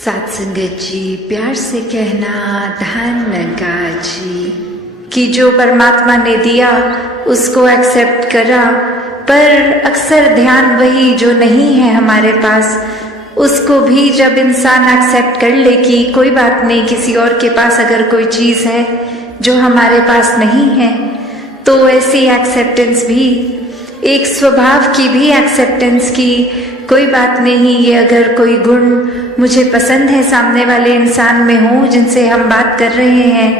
सात संगत जी, प्यार से कहना ध्यान लगा जी कि जो परमात्मा ने दिया उसको एक्सेप्ट करा, पर अक्सर ध्यान वही जो नहीं है हमारे पास, उसको भी जब इंसान एक्सेप्ट कर ले कि कोई बात नहीं, किसी और के पास अगर कोई चीज़ है जो हमारे पास नहीं है, तो ऐसी एक्सेप्टेंस भी एक स्वभाव की भी एक्सेप्टेंस की कोई बात नहीं। ये अगर कोई गुण मुझे पसंद है सामने वाले इंसान में हो जिनसे हम बात कर रहे हैं,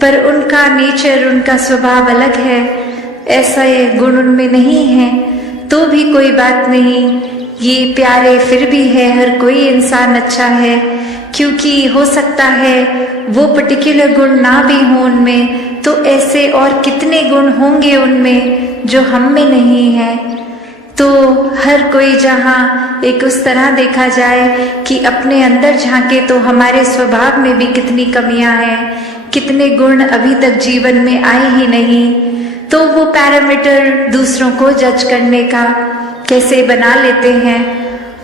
पर उनका नेचर, उनका स्वभाव अलग है, ऐसा ये गुण उनमें नहीं है, तो भी कोई बात नहीं, ये प्यारे फिर भी है, हर कोई इंसान अच्छा है, क्योंकि हो सकता है वो पर्टिकुलर गुण ना भी हो उनमें, तो ऐसे और कितने गुण होंगे उनमें जो हम में नहीं है। तो हर कोई जहाँ एक उस तरह देखा जाए कि अपने अंदर झांके तो हमारे स्वभाव में भी कितनी कमियां हैं, कितने गुण अभी तक जीवन में आए ही नहीं, तो वो पैरामीटर दूसरों को जज करने का कैसे बना लेते हैं।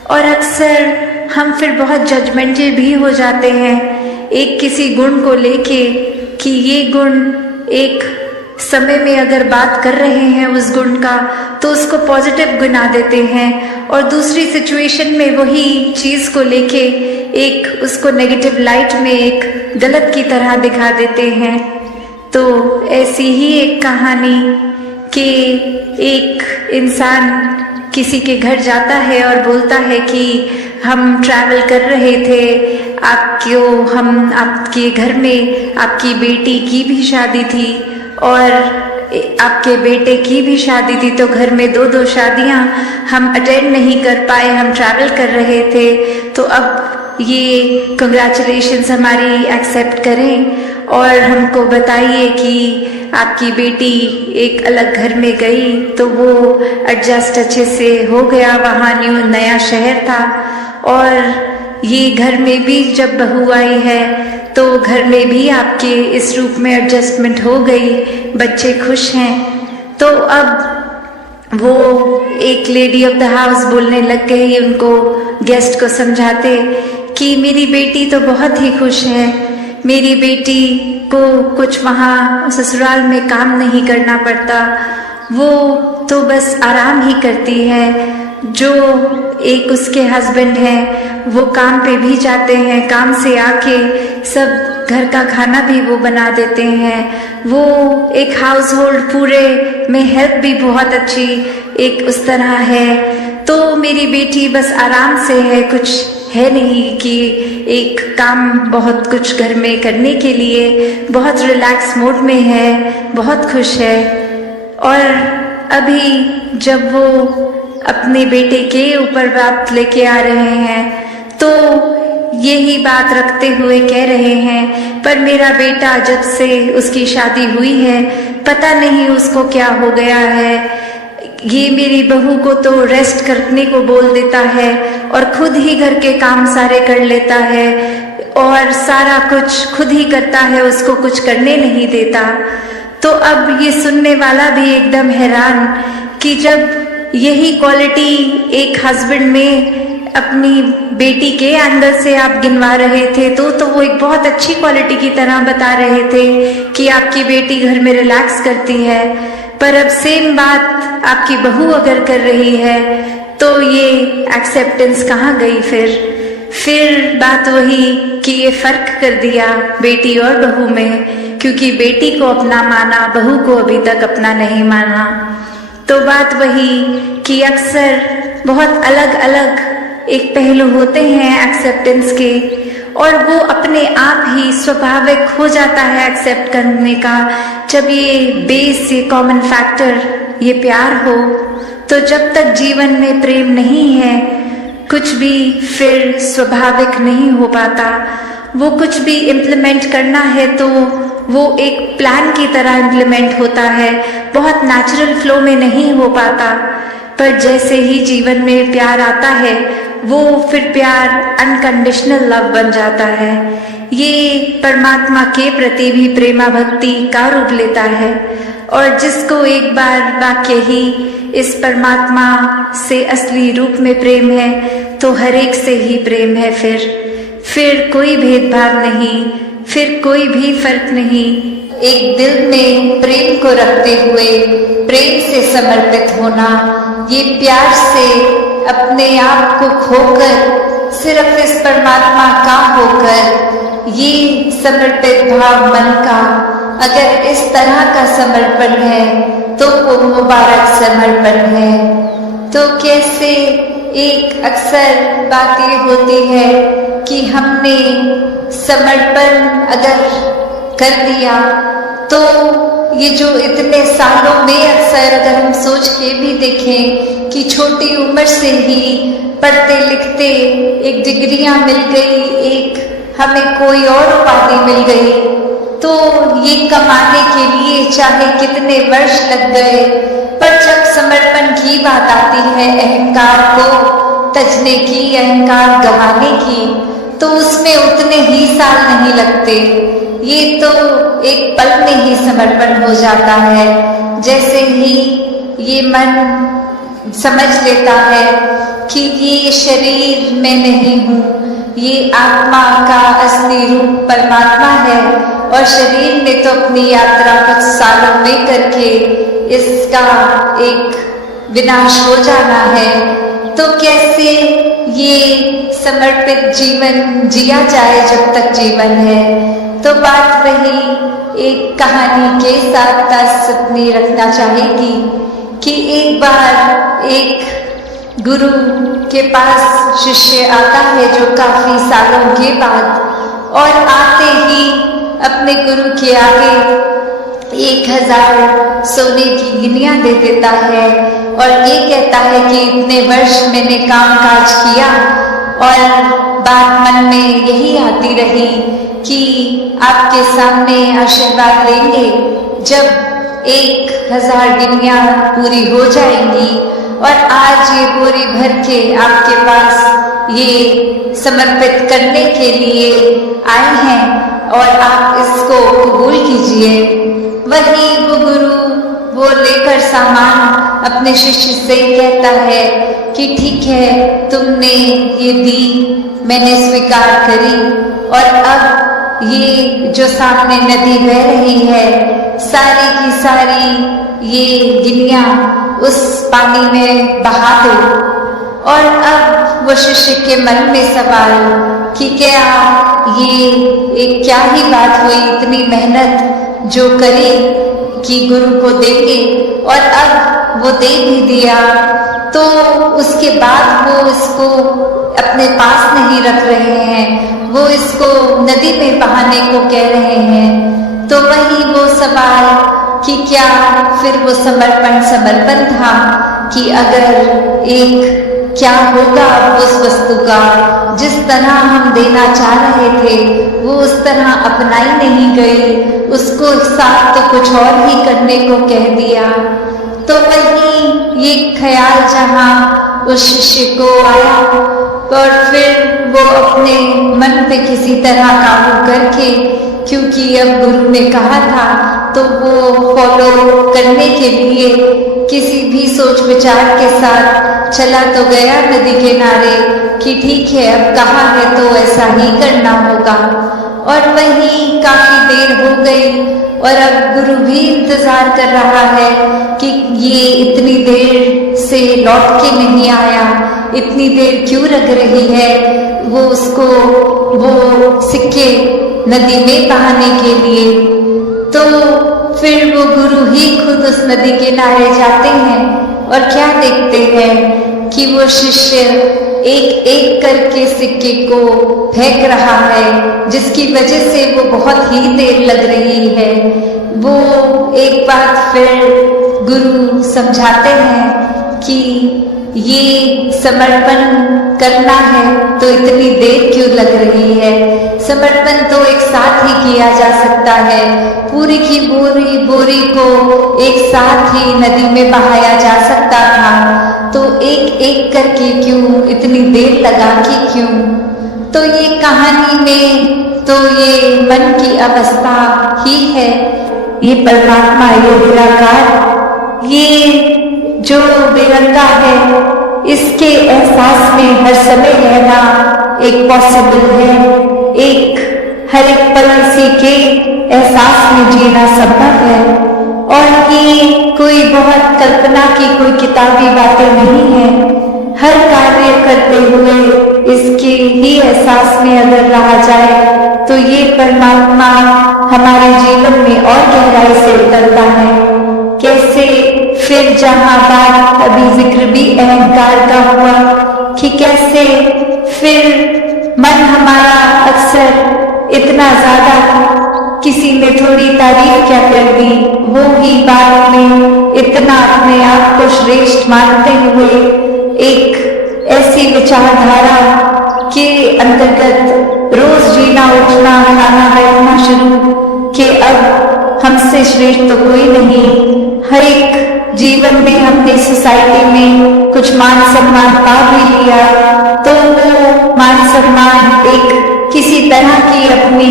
और अक्सर हम फिर बहुत जजमेंटल भी हो जाते हैं एक किसी गुण को लेके कि ये गुण एक समय में अगर बात कर रहे हैं उस गुण का तो उसको पॉजिटिव गिना देते हैं, और दूसरी सिचुएशन में वही चीज को लेके एक उसको नेगेटिव लाइट में एक गलत की तरह दिखा देते हैं। तो ऐसी ही एक कहानी कि एक इंसान किसी के घर जाता है और बोलता है कि हम ट्रैवल कर रहे थे, आपके घर में आपकी बेटी की भी शादी थी और आपके बेटे की भी शादी थी, तो घर में दो शादियां हम अटेंड नहीं कर पाए, हम ट्रैवल कर रहे थे, तो अब ये कंग्रेचुलेशंस हमारी एक्सेप्ट करें और हमको बताइए कि आपकी बेटी एक अलग घर में गई तो वो एडजस्ट अच्छे से हो गया, वहाँ नया शहर था, और ये घर में भी जब बहू आई है तो घर में भी आपके इस रूप में एडजस्टमेंट हो गई, बच्चे खुश हैं। तो अब वो एक लेडी ऑफ द हाउस बोलने लग गई उनको, गेस्ट को समझाते कि मेरी बेटी तो बहुत ही खुश है, मेरी बेटी को कुछ वहाँ ससुराल में काम नहीं करना पड़ता, वो तो बस आराम ही करती है, जो एक उसके हस्बैंड हैं वो काम पे भी जाते हैं, काम से आके सब घर का खाना भी वो बना देते हैं, वो एक हाउस होल्ड पूरे में हेल्प भी बहुत अच्छी एक उस तरह है। तो मेरी बेटी बस आराम से है, कुछ है नहीं कि एक काम बहुत कुछ घर में करने के लिए, बहुत रिलैक्स मोड में है, बहुत खुश है। और अभी जब वो अपने बेटे के ऊपर बात लेके आ रहे हैं तो यही बात रखते हुए कह रहे हैं, पर मेरा बेटा जब से उसकी शादी हुई है पता नहीं उसको क्या हो गया है, ये मेरी बहू को तो रेस्ट करने को बोल देता है और खुद ही घर के काम सारे कर लेता है और सारा कुछ खुद ही करता है, उसको कुछ करने नहीं देता। तो अब ये सुनने वाला भी एकदम हैरान कि जब यही क्वालिटी एक हस्बैंड में अपनी बेटी के अंदर से आप गिनवा रहे थे तो वो एक बहुत अच्छी क्वालिटी की तरह बता रहे थे कि आपकी बेटी घर में रिलैक्स करती है, पर अब सेम बात आपकी बहू अगर कर रही है तो ये एक्सेप्टेंस कहाँ गई? फिर बात वही कि ये फर्क कर दिया बेटी और बहू में, क्योंकि बेटी को अपना माना, बहू को अभी तक अपना नहीं माना। तो बात वही कि अक्सर बहुत अलग अलग एक पहलू होते हैं एक्सेप्टेंस के, और वो अपने आप ही स्वाभाविक हो जाता है एक्सेप्ट करने का जब ये बेस, ये कॉमन फैक्टर, ये प्यार हो। तो जब तक जीवन में प्रेम नहीं है कुछ भी फिर स्वाभाविक नहीं हो पाता। वो कुछ भी इम्प्लीमेंट करना है तो वो एक प्लान की तरह इम्प्लीमेंट होता है, बहुत नेचुरल फ्लो में नहीं हो पाता। पर जैसे ही जीवन में प्यार आता है वो फिर प्यार अनकंडीशनल लव बन जाता है। ये परमात्मा के प्रति भी प्रेमा भक्ति का रूप लेता है, और जिसको एक बार वाक्य ही इस परमात्मा से असली रूप में प्रेम है तो हर एक से ही प्रेम है। फिर कोई भेदभाव नहीं, फिर कोई भी फर्क नहीं। एक दिल में प्रेम को रखते हुए प्रेम से समर्पित होना, ये प्यार से अपने आप को खोकर सिर्फ इस परमात्मा का होकर, ये समर्पित भाव मन का अगर इस तरह का समर्पण है तो वो मुबारक समर्पण है। तो कैसे एक अक्सर बात ये होती है कि हमने समर्पण अगर कर दिया तो ये जो इतने सालों में अक्सर अगर हम सोच के भी देखें कि छोटी उम्र से ही पढ़ते लिखते एक डिग्रियां मिल गई, एक हमें कोई और उपाधि मिल गई, तो ये कमाने के लिए चाहे कितने वर्ष लग गए, पर जब समर्पण की बात आती है, अहंकार को तजने की, अहंकार गंवाने की, तो उसमें उतने ही साल नहीं लगते। ये तो एक पल में ही समर्पण हो जाता है। जैसे ही ये मन समझ लेता है कि ये शरीर में नहीं हूँ, ये आत्मा का असली रूप परमात्मा है और शरीर ने तो अपनी यात्रा कुछ सालों में करके इसका एक विनाश हो जाना है, तो कैसे ये समर्पित जीवन जिया जाए जब तक जीवन है। तो बात वही एक कहानी के साथ तास अपनी रखना चाहेगी कि एक बार एक गुरु के पास शिष्य आता है जो काफी सालों के बाद, और आते ही अपने गुरु के आगे 1000 सोने की गिनियां दे देता है और ये कहता है कि इतने वर्ष मैंने काम काज किया, और बात मन में यही आती रही कि आपके सामने आशीर्वाद लेंगे जब 1000 गिनियां पूरी हो जाएंगी, और आज ये बोरी भर के आपके पास ये समर्पित करने के लिए आए हैं और आप इसको कबूल कीजिए। वही वो गुरु वो लेकर सामान अपने शिष्य से कहता है कि ठीक है, तुमने ये दी, मैंने स्वीकार करी, और अब ये जो सामने नदी बह रही है, सारी की सारी ये गिनियां उस पानी में बहा दो। और अब वो शिष्य के मन में सवाल कि क्या ये क्या ही बात हुई, इतनी मेहनत जो करी कि गुरु को देंगे और अब वो दे भी दिया, तो उसके बाद वो इसको अपने पास नहीं रख रहे हैं, वो इसको नदी में बहाने को कह रहे हैं। तो वही वो सवाल कि क्या फिर वो समर्पण था कि अगर एक क्या होगा उस वस्तु का, जिस तरह हम देना चाह रहे थे वो उस तरह अपनाई नहीं गई, उसको साथ तो कुछ और ही करने को कह दिया। तो वही ये ख्याल जहाँ उस शिष्य को आया, और फिर वो अपने मन पे किसी तरह काबू करके, क्योंकि अब गुरु ने कहा था तो वो फॉलो करने के लिए किसी भी सोच विचार के साथ चला तो गया नदी किनारे कि ठीक है, अब कहा है तो ऐसा ही करना होगा। और वहीं काफी देर हो गई और अब गुरु भी इंतजार कर रहा है कि ये इतनी देर से लौट के नहीं आया, इतनी देर क्यों लग रही है वो उसको वो सिक्के नदी में बहाने के लिए। तो फिर वो गुरु ही खुद उस नदी किनारे जाते हैं और क्या देखते हैं कि वो शिष्य एक एक करके सिक्के को फेंक रहा है, जिसकी वजह से वो बहुत ही देर लग रही है। वो एक बात फिर गुरु समझाते हैं कि ये समर्पण करना है तो इतनी देर क्यों लग रही है, समर्पण तो एक साथ ही किया जा सकता है, पूरी की बोरी को एक साथ ही नदी में बहाया जा सकता था, तो एक एक करके क्यों, इतनी देर लगा कि क्यों। तो ये कहानी में तो ये मन की अवस्था ही है, ये परमात्मा, ये निराकार, ये जो बेरंगा है, इसके एहसास में हर समय रहना एक पॉसिबल है। एक हर एक पल किसी के एहसास में जीना संभव है। और ये कोई बहुत कल्पना की कोई किताबी बातें नहीं है। हर कार्य करते हुए इसके ही एहसास में अगर रहा जाए तो ये परमात्मा हमारे जीवन में और गहराई से उतरता है। कैसे फिर जहां बात अभी जिक्र भी अहंकार का हुआ कि कैसे फिर मन हमारा अक्सर इतना ज्यादा किसी ने थोड़ी तारीफ क्या कर दी, वो ही बात में इतना अपने आप को श्रेष्ठ मानते हुए एक ऐसी विचारधारा के अंतर्गत रोज जीना उठना खाना बैठना शुरू कि अब हमसे श्रेष्ठ तो कोई नहीं। हर एक जीवन में हमने सोसाइटी में कुछ मान सम्मान पा भी लिया तो वो मान सम्मान एक किसी तरह की अपनी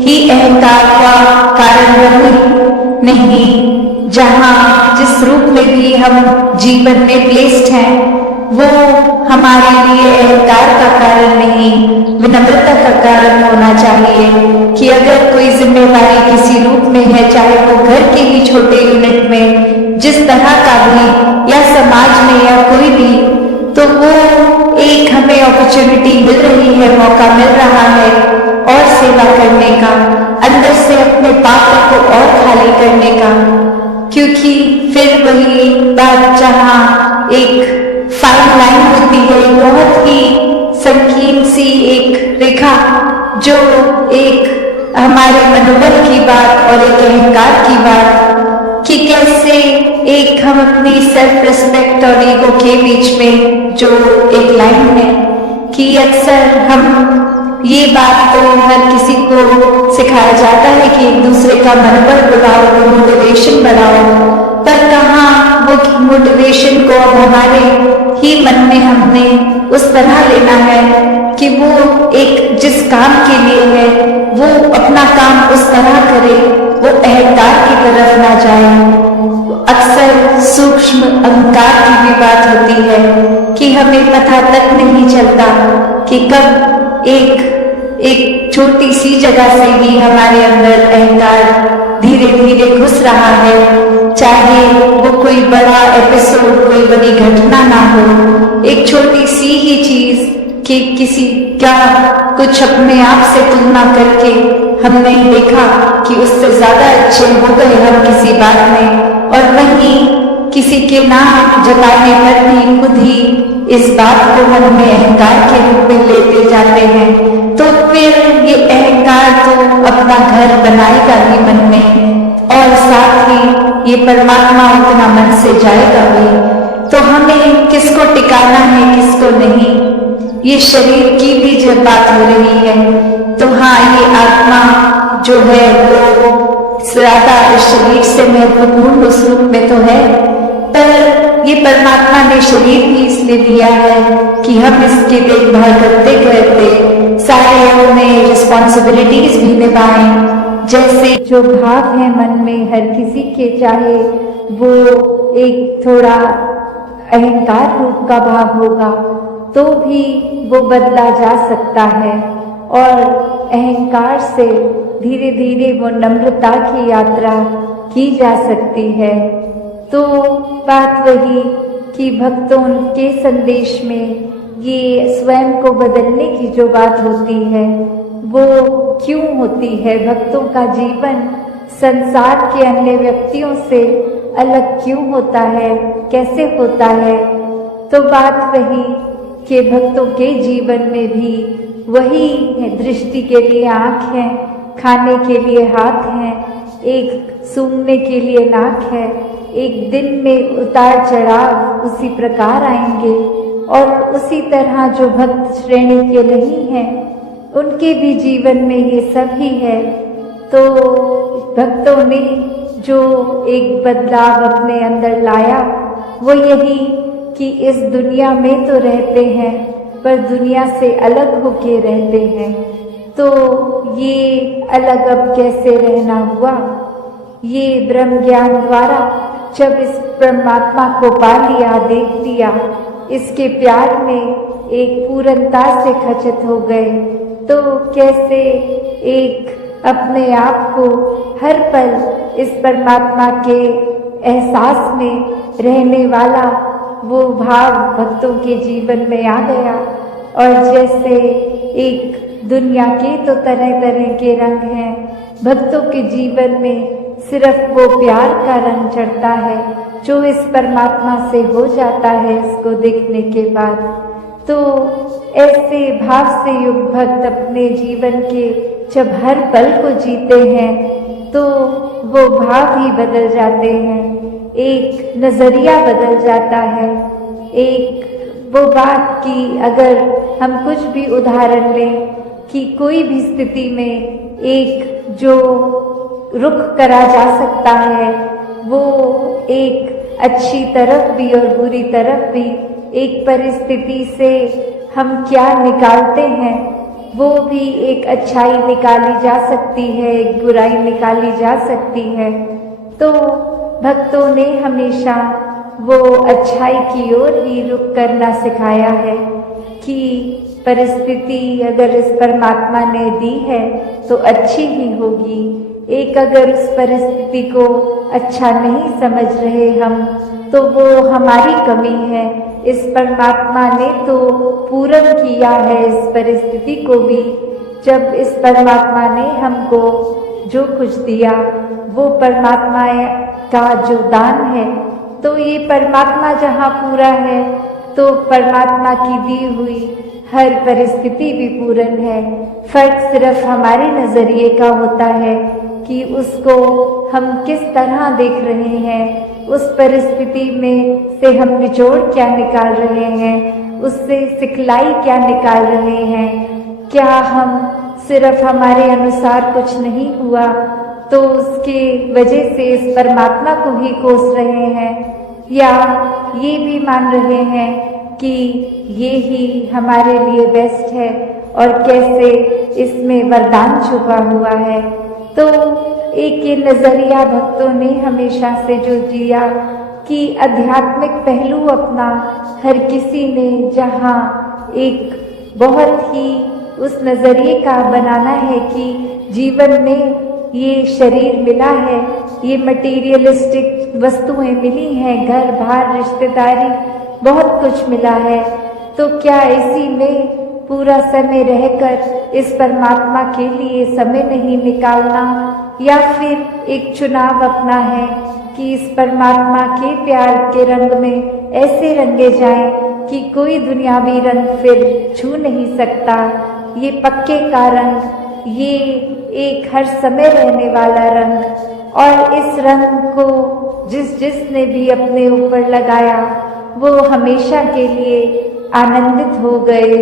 ही अहंकार का कारण बने नहीं। जहाँ जिस रूप में भी हम जीवन में प्लेस्ड हैं वो हमारे लिए अहंकार का कारण नहीं, विनम्रता का कारण होना चाहिए कि अगर कोई जिम्मेवारी किसी रूप में है, चाहे वो घर के ही छोटे यूनिट में जिस तरह का भी या समाज में या कोई भी, तो वो एक हमें अपॉर्चुनिटी मिल रही है, मौका मिल रहा है और सेवा करने का, अंदर से अपने पात्र को और खाली करने का। क्योंकि फिर वही बात जहाँ एक फाइन लाइन होती है, बहुत ही संकीर्ण सी एक रेखा जो एक हमारे मनोबल की बात और एक अहंकार की बात कि कैसे एक हम अपनी सेल्फ रिस्पेक्ट और ईगो के बीच में जो एक लाइन है कि अक्सर हम ये बात तो हर किसी को सिखाया जाता है कि एक दूसरे का मनोबल बढ़ाओ, मोटिवेशन बढ़ाओ, पर कहाँ वो मोटिवेशन को अब हमारे ही मन में हमने उस तरह लेना है कि वो एक जिस काम के लिए है वो अपना काम उस तरह करे, वो अहंकार की तरफ ना जाए। अक्सर सूक्ष्म अहंकार की भी बात होती है कि हमें पता तक नहीं चलता कि कब एक छोटी सी जगह से ही हमारे अंदर अहंकार धीरे धीरे घुस रहा है, चाहे वो कोई बड़ा एपिसोड कोई बड़ी घटना ना हो, एक छोटी सी ही चीज कि किसी का कुछ अपने आप से तुलना करके हमने देखा कि उससे ज्यादा अच्छे हो गए हम किसी बात में, और वहीं किसी के नाम जताने पर भी खुद ही इस बात को मन में अहंकार के रूप में लेते जाते हैं, तो फिर ये अहंकार तो अपना घर बनाएगा ही मन में और साथ ही ये परमात्मा उतना मन से जाएगा भी। तो हमें किसको टिकाना है किसको नहीं, ये शरीर की भी जब बात हो रही है तो हाँ, ये आत्मा जो है वो ज्यादा इस शरीर से महत्वपूर्ण उस रूप में तो है, पर ये परमात्मा ने शरीर भी इसलिए दिया है कि हम इसकी देखभाल करते करते सारे हमें रिस्पॉन्सिबिलिटीज भी निभाएं। जैसे जो भाव है मन में हर किसी के, चाहे वो एक थोड़ा अहंकार रूप का भाव होगा तो भी वो बदला जा सकता है, और अहंकार से धीरे धीरे वो नम्रता की यात्रा की जा सकती है। तो बात वही कि भक्तों के संदेश में ये स्वयं को बदलने की जो बात होती है वो क्यों होती है, भक्तों का जीवन संसार के अन्य व्यक्तियों से अलग क्यों होता है, कैसे होता है, तो बात वही कि भक्तों के जीवन में भी वही है, दृष्टि के लिए आँख है, खाने के लिए हाथ हैं, एक सूंघने के लिए नाक है, एक दिन में उतार चढ़ाव उसी प्रकार आएंगे, और उसी तरह जो भक्त श्रेणी के नहीं हैं उनके भी जीवन में ये सब ही है। तो भक्तों ने जो एक बदलाव अपने अंदर लाया वो यही कि इस दुनिया में तो रहते हैं पर दुनिया से अलग होके रहते हैं। तो ये अलग अब कैसे रहना हुआ, ये ब्रह्म ज्ञान द्वारा जब इस परमात्मा को पा लिया, देख लिया, इसके प्यार में एक पूर्णता से खचित हो गए, तो कैसे एक अपने आप को हर पल इस परमात्मा के एहसास में रहने वाला वो भाव भक्तों के जीवन में आ गया। और जैसे एक दुनिया के तो तरह तरह के रंग हैं, भक्तों के जीवन में सिर्फ वो प्यार का रंग चढ़ता है जो इस परमात्मा से हो जाता है इसको देखने के बाद। तो ऐसे भाव से युक्त भक्त अपने जीवन के जब हर पल को जीते हैं तो वो भाव ही बदल जाते हैं, एक नजरिया बदल जाता है। एक वो बात की अगर हम कुछ भी उदाहरण लें कि कोई भी स्थिति में एक जो रुख करा जा सकता है वो एक अच्छी तरफ भी और बुरी तरफ भी, एक परिस्थिति से हम क्या निकालते हैं वो भी एक अच्छाई निकाली जा सकती है, एक बुराई निकाली जा सकती है। तो भक्तों ने हमेशा वो अच्छाई की ओर ही रुख करना सिखाया है कि परिस्थिति अगर इस परमात्मा ने दी है तो अच्छी ही होगी। एक अगर उस परिस्थिति को अच्छा नहीं समझ रहे हम तो वो हमारी कमी है। इस परमात्मा ने तो पूर्ण किया है इस परिस्थिति को भी। जब इस परमात्मा ने हमको जो कुछ दिया वो परमात्मा का जो दान है, तो ये परमात्मा जहाँ पूरा है तो परमात्मा की दी हुई हर परिस्थिति भी पूर्ण है। फर्क सिर्फ हमारे नजरिए का होता है कि उसको हम किस तरह देख रहे हैं, उस परिस्थिति में से हम निचोड़ क्या निकाल रहे हैं, उससे सिखलाई क्या निकाल रहे हैं। क्या हम सिर्फ हमारे अनुसार कुछ नहीं हुआ तो उसके वजह से इस परमात्मा को ही कोस रहे हैं, या ये भी मान रहे हैं कि ये ही हमारे लिए बेस्ट है और कैसे इसमें वरदान छुपा हुआ है। तो एक ये नजरिया भक्तों ने हमेशा से जो दिया कि आध्यात्मिक पहलू अपना हर किसी ने जहाँ एक बहुत ही उस नजरिए का बनाना है कि जीवन में ये शरीर मिला है, ये मटीरियलिस्टिक वस्तुएं मिली हैं, घर बार रिश्तेदारी बहुत कुछ मिला है, तो क्या इसी में पूरा समय रहकर इस परमात्मा के लिए समय नहीं निकालना, या फिर एक चुनाव अपना है कि इस परमात्मा के प्यार के रंग में ऐसे रंगे जाएं कि कोई दुनियावी रंग फिर छू नहीं सकता। ये पक्के का रंग, ये एक हर समय रहने वाला रंग, और इस रंग को जिसने भी अपने ऊपर लगाया वो हमेशा के लिए आनंदित हो गए।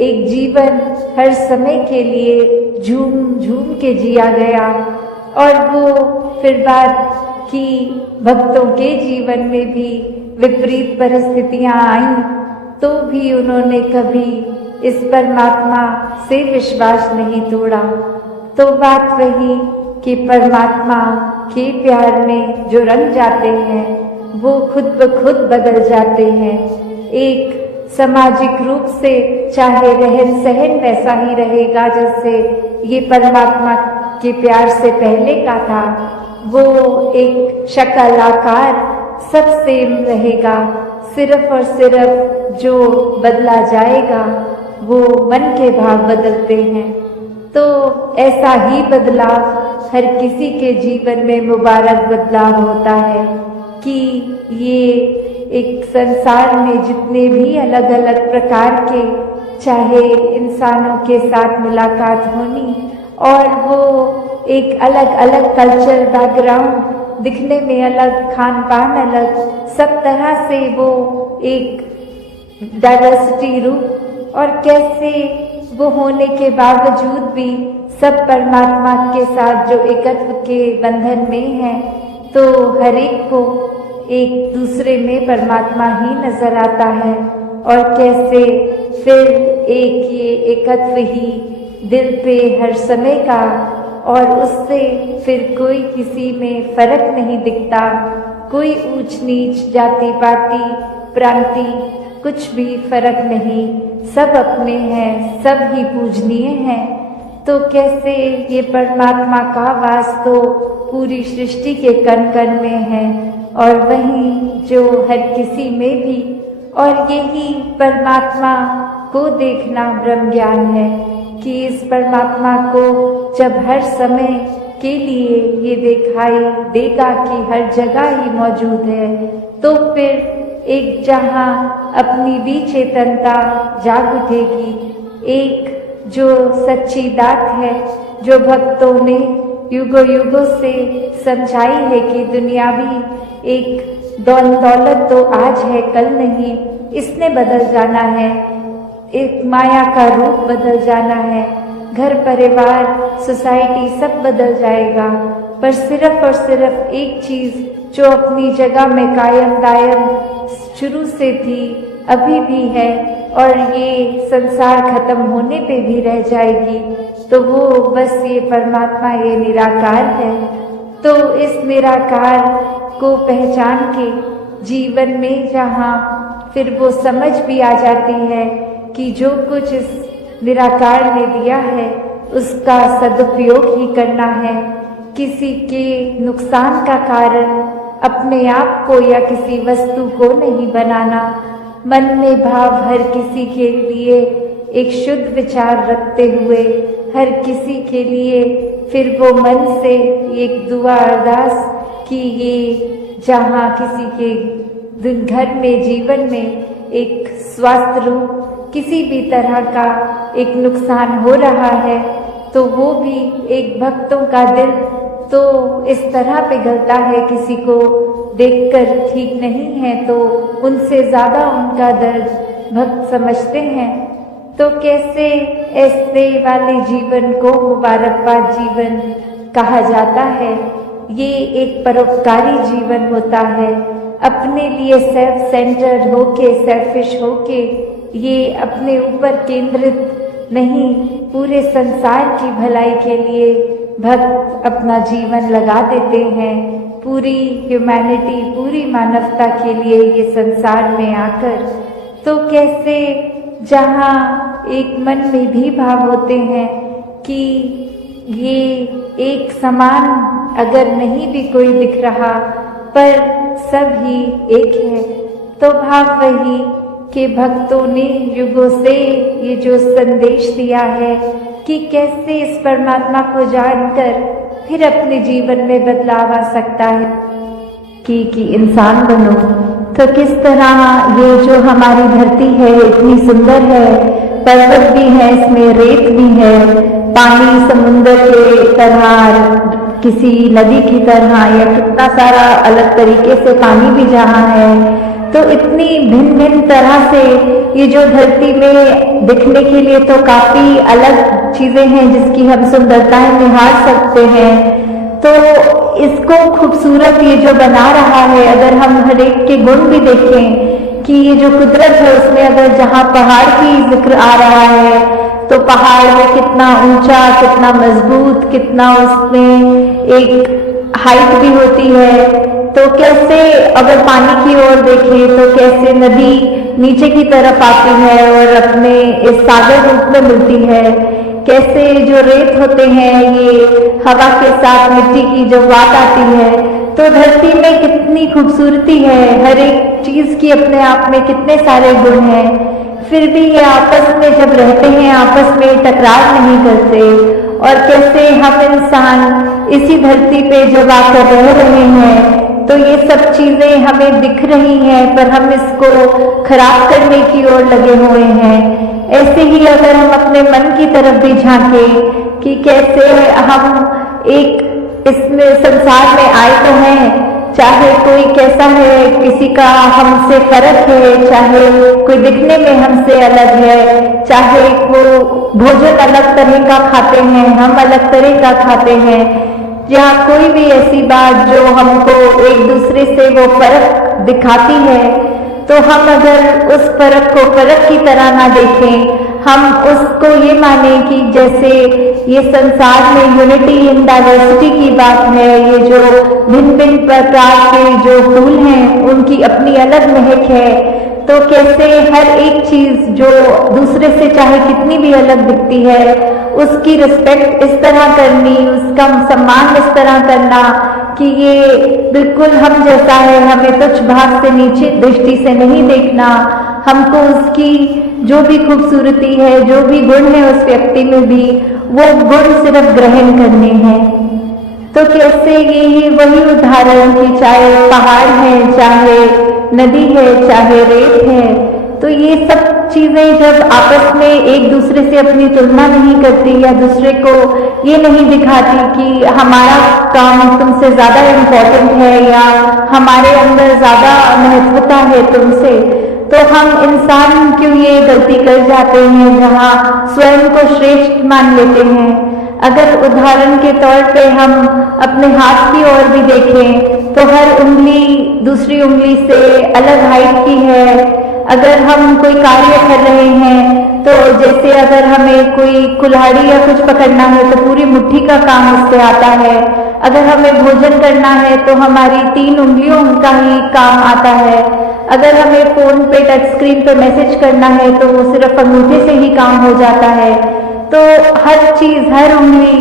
एक जीवन हर समय के लिए झूम झूम के जिया गया। और वो फिर बात कि भक्तों के जीवन में भी विपरीत परिस्थितियां आईं तो भी उन्होंने कभी इस परमात्मा से विश्वास नहीं तोड़ा। तो बात वही कि परमात्मा के प्यार में जो रंग जाते हैं वो खुद ब खुद बदल जाते हैं। एक सामाजिक रूप से चाहे रहन सहन वैसा ही रहेगा जैसे ये परमात्मा के प्यार से पहले का था, वो एक शक्ल आकार सब सेम रहेगा। सिर्फ और सिर्फ जो बदला जाएगा वो मन के भाव बदलते हैं। तो ऐसा ही बदलाव हर किसी के जीवन में मुबारक बदलाव होता है कि ये एक संसार में जितने भी अलग अलग प्रकार के चाहे इंसानों के साथ मुलाकात होनी, और वो एक अलग अलग कल्चर बैकग्राउंड, दिखने में अलग, खान पान अलग, सब तरह से वो एक डाइवर्सिटी रूप, और कैसे वो होने के बावजूद भी सब परमात्मा के साथ जो एकत्व के बंधन में है, तो हर एक को एक दूसरे में परमात्मा ही नजर आता है। और कैसे फिर एक ये एकत्व ही दिल पे हर समय का, और उससे फिर कोई किसी में फर्क नहीं दिखता, कोई ऊंच नीच, जाति पाति, प्रांति, कुछ भी फर्क नहीं, सब अपने हैं, सब ही पूजनीय हैं। तो कैसे ये परमात्मा का वास तो पूरी सृष्टि के कण कण में है और वहीं जो हर किसी में भी, और यही परमात्मा को देखना ब्रह्म ज्ञान है कि इस परमात्मा को जब हर समय के लिए ये दिखाई देगा कि हर जगह ही मौजूद है, तो फिर एक जहाँ अपनी भी चेतनता जाग उठेगी। एक जो सच्ची दात है, जो भक्तों ने युगों युगों से समझाई है कि दुनिया भी एक दौलत तो आज है कल नहीं, इसने बदल जाना है, एक माया का रूप बदल जाना है, घर परिवार सोसाइटी सब बदल जाएगा, पर सिर्फ और सिर्फ एक चीज जो अपनी जगह में कायम दायम शुरू से थी, अभी भी है और ये संसार खत्म होने पे भी रह जाएगी, तो वो बस ये परमात्मा, ये निराकार है। तो इस निराकार को पहचान के जीवन में जहाँ फिर वो समझ भी आ जाती है कि जो कुछ इस निराकार ने दिया है उसका सदुपयोग ही करना है, किसी के नुकसान का कारण अपने आप को या किसी वस्तु को नहीं बनाना, मन में भाव हर किसी के लिए एक शुद्ध विचार रखते हुए हर किसी के लिए फिर वो मन से एक दुआ अरदास कि ये जहाँ किसी के घर में जीवन में एक स्वास्थ्य रूप किसी भी तरह का एक नुकसान हो रहा है, तो वो भी एक भक्तों का दिल तो इस तरह पिघलता है, किसी को देखकर ठीक नहीं है तो उनसे ज़्यादा उनका दर्द भक्त समझते हैं। तो कैसे ऐसे वाले जीवन को मुबारकबाद जीवन कहा जाता है। ये एक परोपकारी जीवन होता है, अपने लिए सेल्फ सेंटर्ड होके, सेल्फिश होके, ये अपने ऊपर केंद्रित नहीं, पूरे संसार की भलाई के लिए भक्त अपना जीवन लगा देते हैं, पूरी ह्यूमैनिटी, पूरी मानवता के लिए ये संसार में आकर। तो कैसे जहाँ एक मन में भी भाव होते हैं कि ये एक समान अगर नहीं भी कोई दिख रहा पर सब ही एक है, तो भाव वही कि भक्तों ने युगों से ये जो संदेश दिया है कि कैसे इस परमात्मा को जानकर फिर अपने जीवन में बदलाव आ सकता है कि इंसान बनो। तो किस तरह ये जो हमारी धरती है इतनी सुंदर है, पर्वत भी है, इसमें रेत भी है, पानी समुद्र के तरह, किसी नदी की तरह, या कितना सारा अलग तरीके से पानी भी जहाँ है, तो इतनी भिन्न भिन्न तरह से ये जो धरती में दिखने के लिए तो काफी अलग चीजें हैं जिसकी हम सुंदरताएं निहार सकते हैं। तो इसको खूबसूरत ये जो बना रहा है, अगर हम हर एक के गुण भी देखें कि ये जो कुदरत है उसमें अगर जहाँ पहाड़ की जिक्र आ रहा है तो पहाड़ में कितना ऊंचा, कितना मजबूत, कितना उसमें एक हाइट भी होती है। तो कैसे अगर पानी की ओर देखें तो कैसे नदी नीचे की तरफ आती है और अपने इस सागर रूप में मिलती है, कैसे जो रेत होते हैं ये हवा के साथ मिट्टी की जब वाट आती है, तो धरती में कितनी खूबसूरती है, हर एक चीज की अपने आप में कितने सारे गुण हैं, फिर भी ये आपस में जब रहते हैं आपस में टकरार नहीं करते। और कैसे हम इंसान इसी धरती पे जब आकर रह रहे हैं तो ये सब चीजें हमें दिख रही हैं पर हम इसको खराब करने की ओर लगे हुए हैं। ऐसे ही अगर हम अपने मन की तरफ भी झांकें कि कैसे हम एक इसमें संसार में आए तो हैं, चाहे कोई कैसा है, किसी का हमसे फर्क है, चाहे कोई दिखने में हमसे अलग है, चाहे वो भोजन अलग तरह का खाते हैं, हम अलग तरह का खाते हैं, या कोई भी ऐसी बात जो हमको एक दूसरे से वो फर्क दिखाती है, तो हम अगर उस फर्क को फर्क की तरह ना देखें, हम उसको ये माने कि जैसे ये संसार में यूनिटी इन डाइवर्सिटी की बात है, ये जो भिन्न भिन्न प्रकार के जो फूल हैं उनकी अपनी अलग महक है, तो कैसे हर एक चीज जो दूसरे से चाहे कितनी भी अलग दिखती है उसकी रिस्पेक्ट इस तरह करनी, उसका सम्मान इस तरह करना कि ये बिल्कुल हम जैसा है, हमें तुच्छ भाव से नीचे दृष्टि से नहीं देखना, हमको उसकी जो भी खूबसूरती है, जो भी गुण है उस व्यक्ति में भी, वो गुण सिर्फ ग्रहण करने हैं। तो कैसे ये वही उदाहरण कि चाहे पहाड़ है, चाहे नदी है, चाहे रेत है, तो ये सब चीजें जब आपस में एक दूसरे से अपनी तुलना नहीं करती या दूसरे को ये नहीं दिखाती कि हमारा काम तुमसे ज्यादा इम्पोर्टेंट है या हमारे अंदर ज्यादा महत्वता है तुमसे, तो हम इंसान क्यों ये गलती कर जाते हैं जहाँ स्वयं को श्रेष्ठ मान लेते हैं। अगर उदाहरण के तौर पे हम अपने हाथ की ओर भी देखें तो हर उंगली दूसरी उंगली से अलग हाइट की है। अगर हम कोई कार्य कर रहे हैं तो जैसे अगर हमें कोई कुल्हाड़ी या कुछ पकड़ना है तो पूरी मुट्ठी का काम उससे आता है। अगर हमें भोजन करना है तो हमारी 3 उंगलियों का ही काम आता है। अगर हमें फोन पे टच स्क्रीन पे मैसेज करना है तो वो सिर्फ अंगूठे से ही काम हो जाता है। तो हर चीज, हर उंगली,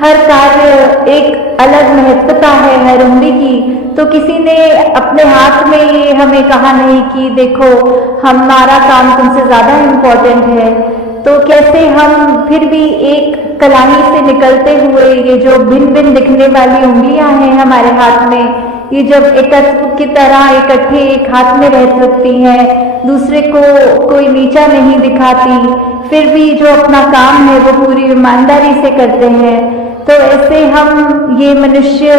हर कार्य एक अलग महत्वता है हर उंगली की। तो किसी ने अपने हाथ में ये हमें कहा नहीं कि देखो हमारा काम तुमसे ज्यादा इम्पोर्टेंट है। तो कैसे हम फिर भी एक कलाई से निकलते हुए ये जो भिन्न भिन्न दिखने वाली उंगलियां हैं हमारे हाथ में, ये जब एकत्र की तरह इकट्ठे एक हाथ में रह सकती हैं, दूसरे को कोई नीचा नहीं दिखाती, फिर भी जो अपना काम है वो पूरी ईमानदारी से करते हैं। तो ऐसे हम ये मनुष्य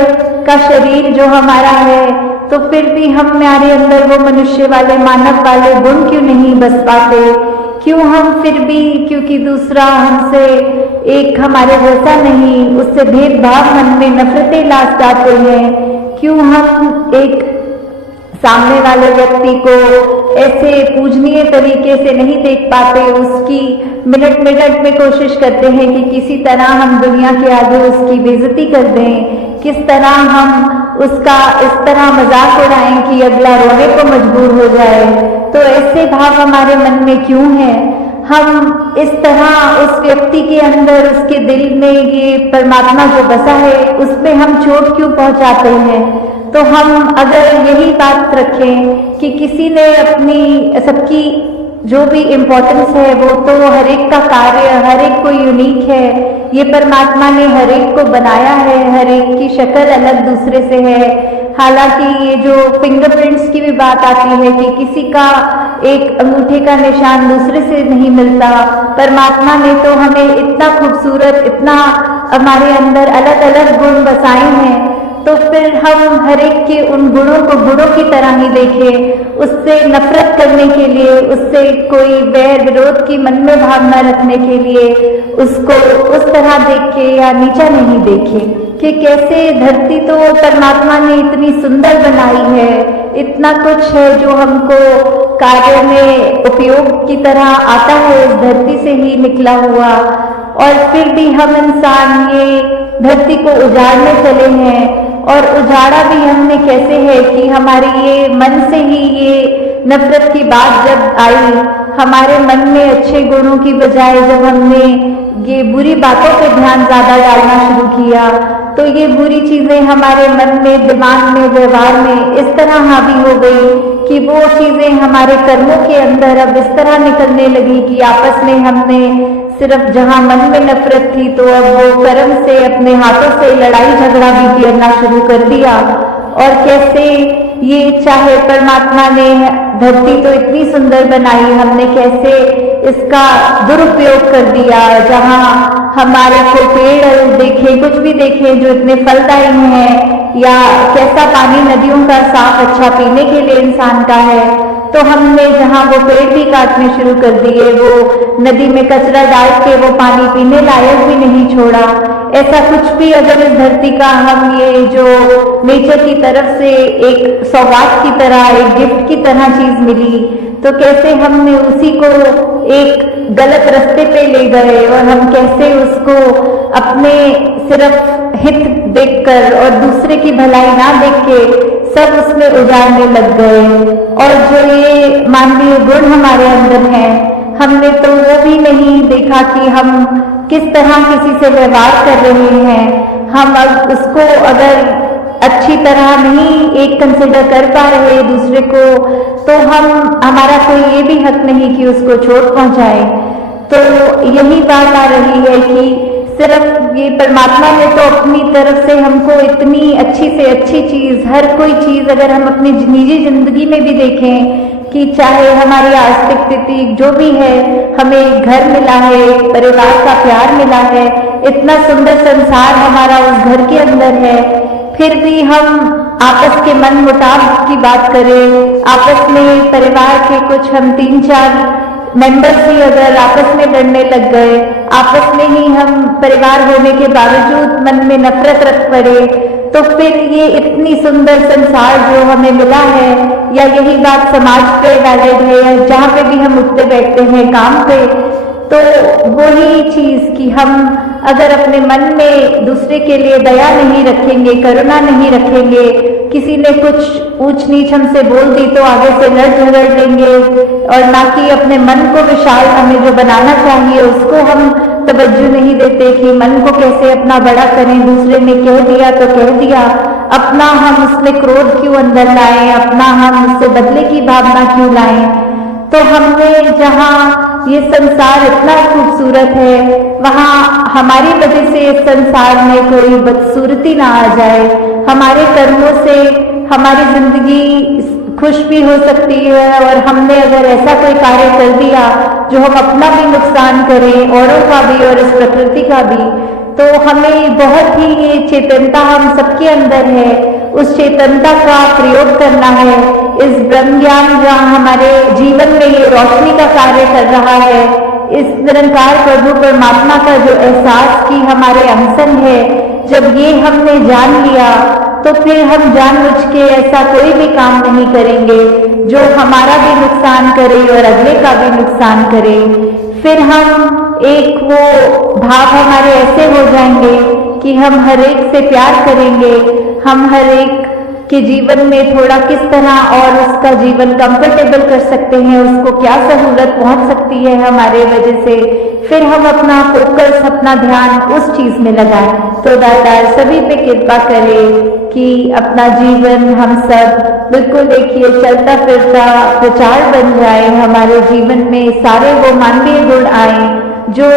का शरीर जो हमारा है, तो फिर भी हमारे अंदर वो मनुष्य वाले, मानव वाले गुण क्यों नहीं बस पाते? क्यों हम फिर भी, क्योंकि दूसरा हमसे एक हमारे जैसा नहीं, उससे भेदभाव मन में नफरतें ला जाते हैं? क्यों हम एक सामने वाले व्यक्ति को ऐसे पूजनीय तरीके से नहीं देख पाते? उसकी मिनट मिनट में कोशिश करते हैं कि किसी तरह हम दुनिया के आगे उसकी बेइज्जती कर दें, किस तरह हम उसका इस तरह मजाक उड़ाएं कि अगला रोने को मजबूर हो जाए। तो ऐसे भाव हमारे मन में क्यों है? हम इस तरह उस व्यक्ति के अंदर, उसके दिल में ये परमात्मा जो बसा है उसमें हम चोट क्यों पहुंचाते हैं? तो हम अगर यही बात रखें कि किसी ने अपनी, सबकी जो भी इम्पोर्टेंस है वो तो हर एक का कार्य, हर एक को यूनिक है, ये परमात्मा ने हर एक को बनाया है, हर एक की शक्ल अलग दूसरे से है। हालांकि ये जो फिंगरप्रिंट्स की भी बात आती है कि किसी का एक अंगूठे का निशान दूसरे से नहीं मिलता, परमात्मा ने तो हमें इतना खूबसूरत, इतना हमारे अंदर अलग अलग गुण बसाए हैं, तो फिर हम हर एक के उन गुणों को गुणों की तरह ही देखें। उससे नफरत करने के लिए, उससे कोई वैर विरोध की मन में भावना रखने के लिए उसको उस तरह देख के या नीचा नहीं देखें। कि कैसे धरती तो परमात्मा ने इतनी सुंदर बनाई है, इतना कुछ है जो हमको कार्य में उपयोग की तरह आता है, इस धरती से ही निकला हुआ, और फिर भी हम इंसान ये धरती को उजाड़ने चले हैं। और उजाड़ा भी हमने कैसे है कि हमारे ये मन से ही ये नफरत की बात जब आई, हमारे मन में अच्छे गुणों की बजाय जब हमने ये बुरी बातों पे ध्यान ज्यादा डालना शुरू किया, तो ये बुरी चीजें हमारे मन में, दिमाग में, व्यवहार में इस तरह हावी हो गई कि वो चीजें हमारे कर्मों के अंदर अब इस तरह निकलने लगी कि आपस में हमने सिर्फ जहां मन में नफरत थी तो अब वो कर्म से, अपने हाथों से लड़ाई झगड़ा भी करना शुरू कर दिया। और कैसे ये, चाहे परमात्मा ने धरती तो इतनी सुंदर बनाई, हमने कैसे इसका दुरुपयोग कर दिया, जहां हमारे को पेड़ देखे, कुछ भी देखे जो इतने फलदायी हैं, या कैसा पानी नदियों का साफ अच्छा पीने के लिए इंसान का है, तो हमने जहां वो पेड़ भी काटने शुरू कर दिए, वो नदी में कचरा डाल के वो पानी पीने लायक भी नहीं छोड़ा। ऐसा कुछ भी अगर इस धरती का हम ये जो नेचर की तरफ से एक सौगात की तरह, एक गिफ्ट की तरह चीज मिली, तो कैसे हमने उसी को एक गलत रास्ते पे ले गए और हम कैसे उसको अपने सिर्फ हित देखकर और दूसरे की भलाई ना देख के सब उसमें उजाड़ने लग गए। और जो ये मानवीय गुण हमारे अंदर हैं, हमने तो वो भी नहीं देखा कि हम किस तरह किसी से व्यवहार कर रहे हैं, हम अब उसको अगर अच्छी तरह नहीं एक कंसिडर कर पा रहे दूसरे को, तो हमारा कोई ये भी हक नहीं कि उसको चोट पहुंचाए। तो यही बात आ रही है कि सिर्फ ये परमात्मा ने तो अपनी तरफ से हमको इतनी अच्छी से अच्छी चीज, हर कोई चीज अगर हम अपनी निजी जिंदगी में भी देखें कि चाहे हमारी आर्थिक स्थिति जो भी है, हमें घर मिला है, परिवार का प्यार मिला है, इतना सुंदर संसार हमारा उस घर के अंदर है, फिर भी हम आपस के मन मुटाव की बात करें, आपस में परिवार के कुछ हम 3-4 मेंबर्स ही अगर आपस में लड़ने लग गए, आपस में ही हम परिवार होने के बावजूद मन में नफरत रख पड़े, तो फिर ये इतनी सुंदर संसार जो हमें मिला है, या यही बात समाज पे वैलिड है, या जहाँ पे भी हम उठते बैठते हैं काम पे, तो वही चीज कि हम अगर अपने मन में दूसरे के लिए दया नहीं रखेंगे, करुणा नहीं रखेंगे, किसी ने कुछ ऊंच नीच हमसे बोल दी तो आगे से लड़ झगड़ लेंगे, और ना कि अपने मन को विशाल हमें जो बनाना चाहिए उसको हम तवज्जो नहीं देते कि मन को कैसे अपना बड़ा करें, दूसरे ने कह दिया तो कह दिया, अपना हम उसमें क्रोध क्यों अंदर लाएं, अपना हम उससे बदले की भावना क्यों लाएं। तो हमने जहाँ ये संसार इतना खूबसूरत है, वहाँ हमारी वजह से इस संसार में कोई बदसूरती ना आ जाए, हमारे कर्मों से हमारी जिंदगी खुश भी हो सकती है, और हमने अगर ऐसा कोई कार्य कर दिया जो हम अपना भी नुकसान करें, औरों का भी और इस प्रकृति का भी, तो हमें बहुत ही ये चेतनता हम सबके अंदर है, उस चेतनता का प्रयोग करना है। इस ब्रह्म ज्ञान जहाँ हमारे जीवन में ये रोशनी का कार्य कर रहा है, इस निरंकार प्रभु परमात्मा का जो एहसास की हमारे अंसन है, जब ये हमने जान लिया तो फिर हम जानबूझ के ऐसा कोई भी काम नहीं करेंगे जो हमारा भी नुकसान करे और अगले का भी नुकसान करे। फिर हम एक वो भाव हमारे ऐसे हो जाएंगे कि हम हर एक से प्यार करेंगे, हम हर एक के जीवन में थोड़ा किस तरह और उसका जीवन कंफर्टेबल कर सकते हैं, उसको क्या सहूलत पहुंच सकती है हमारे वजह से, फिर हम अपना फोकस, अपना ध्यान उस चीज में लगाएं। तो दातार सभी पे कृपा करे कि अपना जीवन हम सब बिल्कुल देखिए चलता फिरता प्रचार बन जाए, हमारे जीवन में सारे वो मानवीय गुण आए जो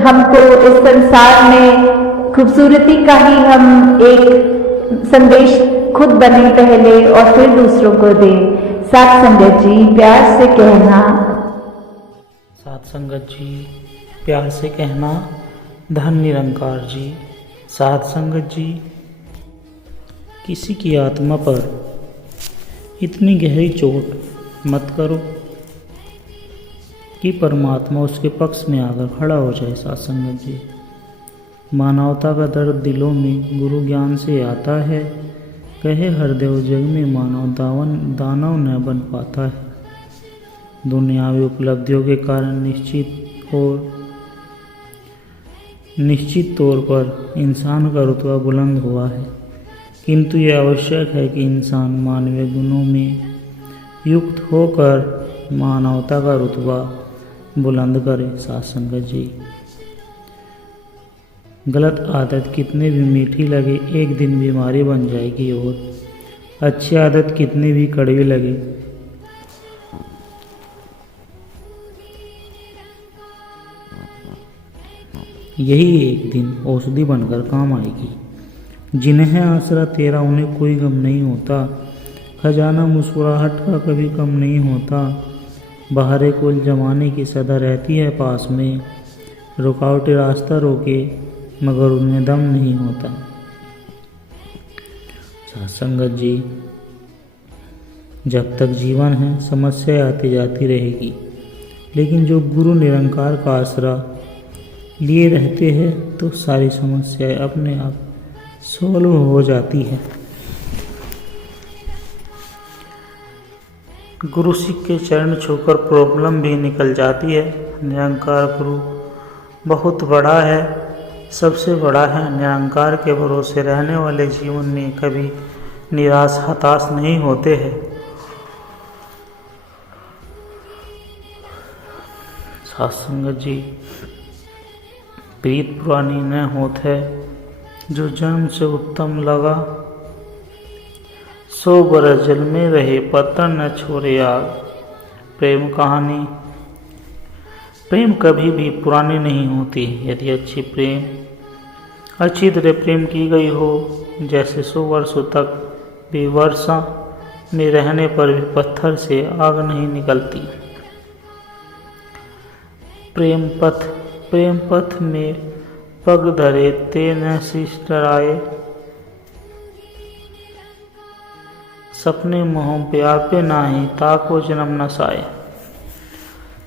हमको इस संसार में खूबसूरती का ही हम एक संदेश खुद बने पहले और फिर दूसरों को दे। साथ संगत जी प्यार से कहना, साथ संगत जी प्यार से कहना, धन निरंकार जी। साथ संगत जी, किसी की आत्मा पर इतनी गहरी चोट मत करो कि परमात्मा उसके पक्ष में आकर खड़ा हो जाए। साथ संगत जी, मानवता का दर्द दिलों में गुरु ज्ञान से आता है, कहे हर देव जग में मानव दानव न बन पाता है। दुनियावी उपलब्धियों के कारण निश्चित तौर पर इंसान का रुतबा बुलंद हुआ है, किंतु यह आवश्यक है कि इंसान मानवीय गुणों में युक्त होकर मानवता का रुतबा बुलंद करे। साथ संगत जी, गलत आदत कितने भी मीठी लगे एक दिन बीमारी बन जाएगी, और अच्छी आदत कितनी भी कड़वी लगे यही एक दिन औषधि बनकर काम आएगी। जिन्हें आसरा तेरा उन्हें कोई गम नहीं होता, खजाना मुस्कुराहट का कभी कम नहीं होता, बहारे कुल जमाने की सदा रहती है पास में, रुकावटें रास्ता रोके मगर उनमें दम नहीं होता। संगत जी, जब तक जीवन है समस्या आती जाती रहेगी, लेकिन जो गुरु निरंकार का आसरा लिए रहते हैं तो सारी समस्याएं अपने आप सॉल्व हो जाती है। गुरु सिख के चरण छूकर प्रॉब्लम भी निकल जाती है। निरंकार गुरु बहुत बड़ा है, सबसे बड़ा है। निरंकार के भरोसे रहने वाले जीवन में कभी निराश हताश नहीं होते हैं। साथ संगत जी, प्रीत पुरानी न होत है, जो जन्म से उत्तम लगा। 100 बरस जल में रहे पत्थर न छोड़े आग। प्रेम कहानी। प्रेम कभी भी पुरानी नहीं होती यदि अच्छी तरह प्रेम की गई हो। जैसे 100 वर्षों तक भी वर्षा में रहने पर भी पत्थर से आग नहीं निकलती। प्रेम पथ में पग धरे ते न शीश डराए। सपने मोह व्यापे नाही ताको जन्म न साए।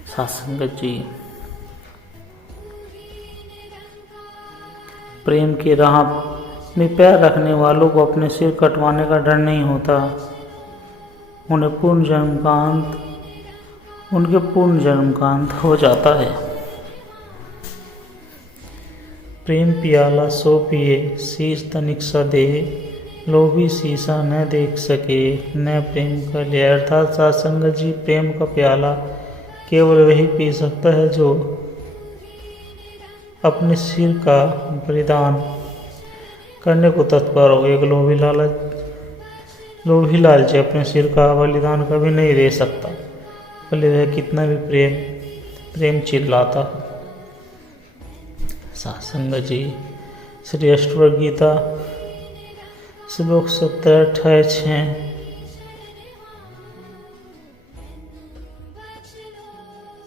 सासंगत जी। प्रेम की राह में पैर रखने वालों को अपने सिर कटवाने का डर नहीं होता। उनके पूर्ण जन्म का अंत हो जाता है। प्रेम पियाला सो पिए शीश तनिक सा दे। लोभी शीशा न देख सके न प्रेम कर ले। अर्थात सासंगत जी, प्रेम का प्याला केवल वही पी सकता है जो अपने सिर का बलिदान करने को तत्पर हो। एक लोभी लालची अपने सिर का बलिदान कभी नहीं दे सकता, भले वह कितना भी प्रेम चिल्लाता। सासंगत जी। श्री अष्टवक्र गीता श्लोक 17-6।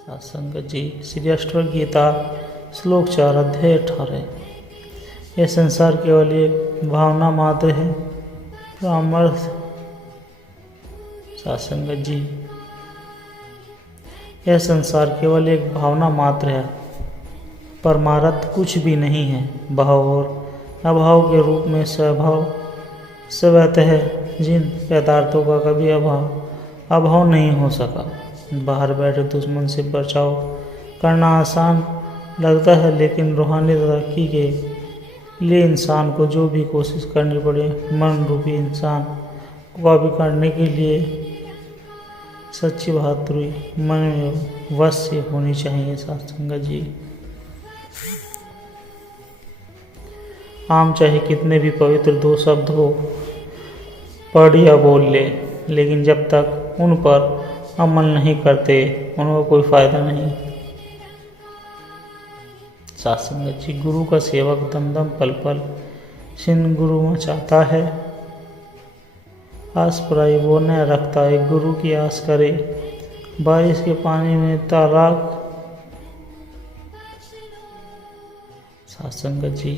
सासंगत जी। श्री अष्टवक्र गीता श्लोक 4 अध्याय 18। यह संसार केवल एक भावना मात्र है। परामर्श। सासंगत जी। यह संसार केवल एक भावना मात्र है, परमार्थ कुछ भी नहीं है। भाव और अभाव के रूप में स्वतः है, जिन पदार्थों का कभी अभाव नहीं हो सका। बाहर बैठे दुश्मन से बचाव करना आसान लगता है, लेकिन रूहानी तरक्की के लिए इंसान को जो भी कोशिश करनी पड़े, मन रूपी इंसान को काबू करने के लिए सच्ची बहादुरी मन में वश से होनी चाहिए। सत्संगत जी। आम चाहे कितने भी पवित्र 2 शब्द हो पढ़ या बोल ले, लेकिन जब तक उन पर अमल नहीं करते उनका कोई फायदा नहीं। सत्संगत जी। गुरु का सेवक दम दम पल पल छिन्न गुरु मचाता है। आस पराई वो न रखता है, गुरु की आस करे बारिश के पानी में ताराक। सत्संगत जी।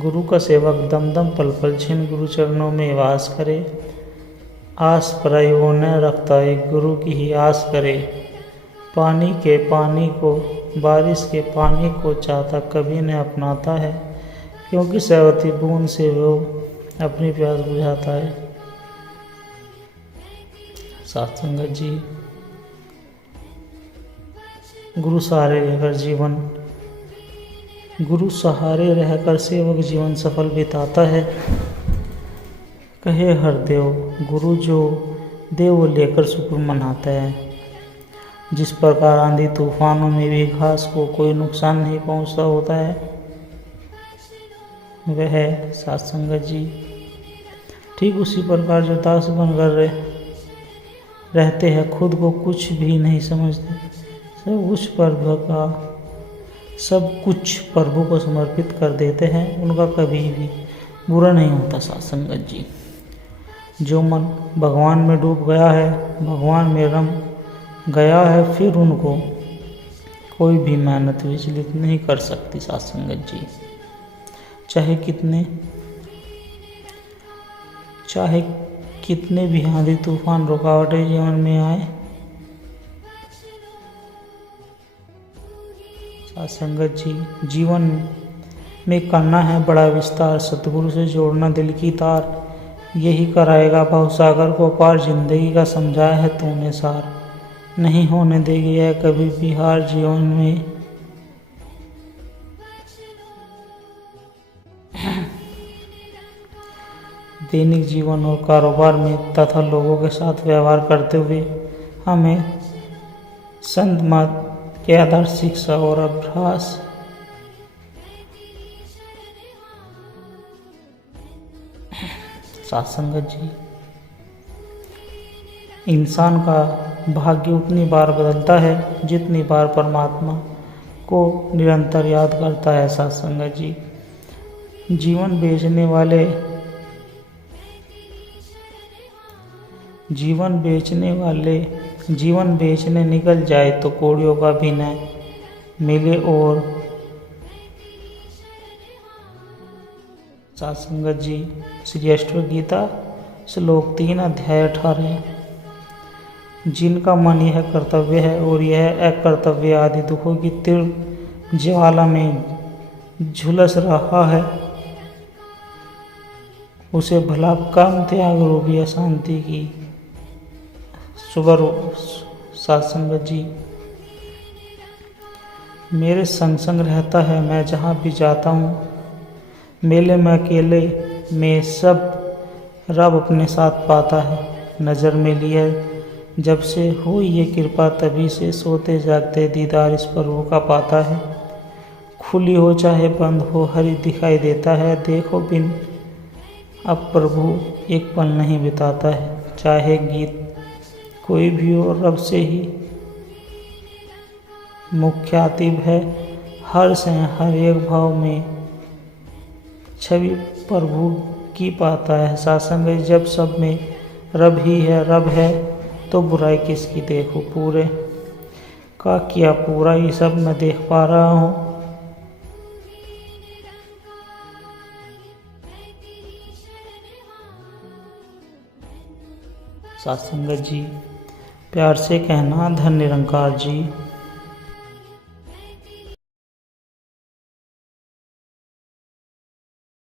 गुरु का सेवक दम दम पल पल छिन्न गुरु चरणों में वास करे। आस पराई वो न रखता है, गुरु की ही आस करे। पानी के पानी को, बारिश के पानी को चाहता कभी न अपनाता है, क्योंकि सवती बूंद से वो अपनी प्यास बुझाता है। सत्संगत जी। गुरु सहारे रहकर सेवक जीवन सफल बिताता है। कहे हरदेव, गुरु जो दे वो लेकर शुक्र मनाता है। जिस प्रकार आंधी तूफानों में भी घास को कोई नुकसान नहीं पहुंचता होता है, वह है सत्संगत जी। ठीक उसी प्रकार जो दास बनकर रहते हैं, खुद को कुछ भी नहीं समझते, सब कुछ प्रभु को समर्पित कर देते हैं, उनका कभी भी बुरा नहीं होता। सत्संगत जी। जो मन भगवान में डूब गया है, भगवान में रम गया है, फिर उनको कोई भी मेहनत विचलित नहीं कर सकती। सत्संगत जी। चाहे कितने भी आंधी तूफान रुकावटें जीवन में आए, सत्संगत जी। जीवन में करना है बड़ा विस्तार, सतगुरु से जोड़ना दिल की तार, यही कराएगा भवसागर को पार। जिंदगी का समझाया है तूने सार, नहीं होने देगी यह कभी भी हार जीवन में। दैनिक जीवन और कारोबार में तथा लोगों के साथ व्यवहार करते हुए हमें संत के आदर्श शिक्षा और अभ्यास सत्संगत जी, इंसान का भाग्य उतनी बार बदलता है जितनी बार परमात्मा को निरंतर याद करता है। सत्संगत जी, जीवन बेचने निकल जाए तो कौड़ियों का भी न मिले। और सत्संगत जी, श्री अष्टवक्र गीता श्लोक 3 अध्याय 18, जिनका मन यह कर्तव्य है और यह अकर्तव्य आदि दुखों की तीव्र ज्वाला में झुलस रहा है, उसे भला काम त्याग रूपी अशांति की सुबर। सत्संगत जी, मेरे संग संग रहता है, मैं जहाँ भी जाता हूँ, मेले में अकेले में सब रब अपने साथ पाता है। नज़र में लिया जब से हो ये कृपा, तभी से सोते जागते दीदार इस प्रभु का पाता है। खुली हो चाहे बंद हो, हरि दिखाई देता है। देखो बिन अब प्रभु एक पल नहीं बिताता है। चाहे गीत कोई भी हो, रब से ही मुख्यातिब है। हर से हर एक भाव में छवि प्रभु की पाता है। सत्संग जब सब में रब ही है, रब है तो बुराई किसकी देखो। पूरे का किया पूरा ये सब मैं देख पा रहा हूँ। सत्संगत जी, प्यार से कहना धन निरंकार जी।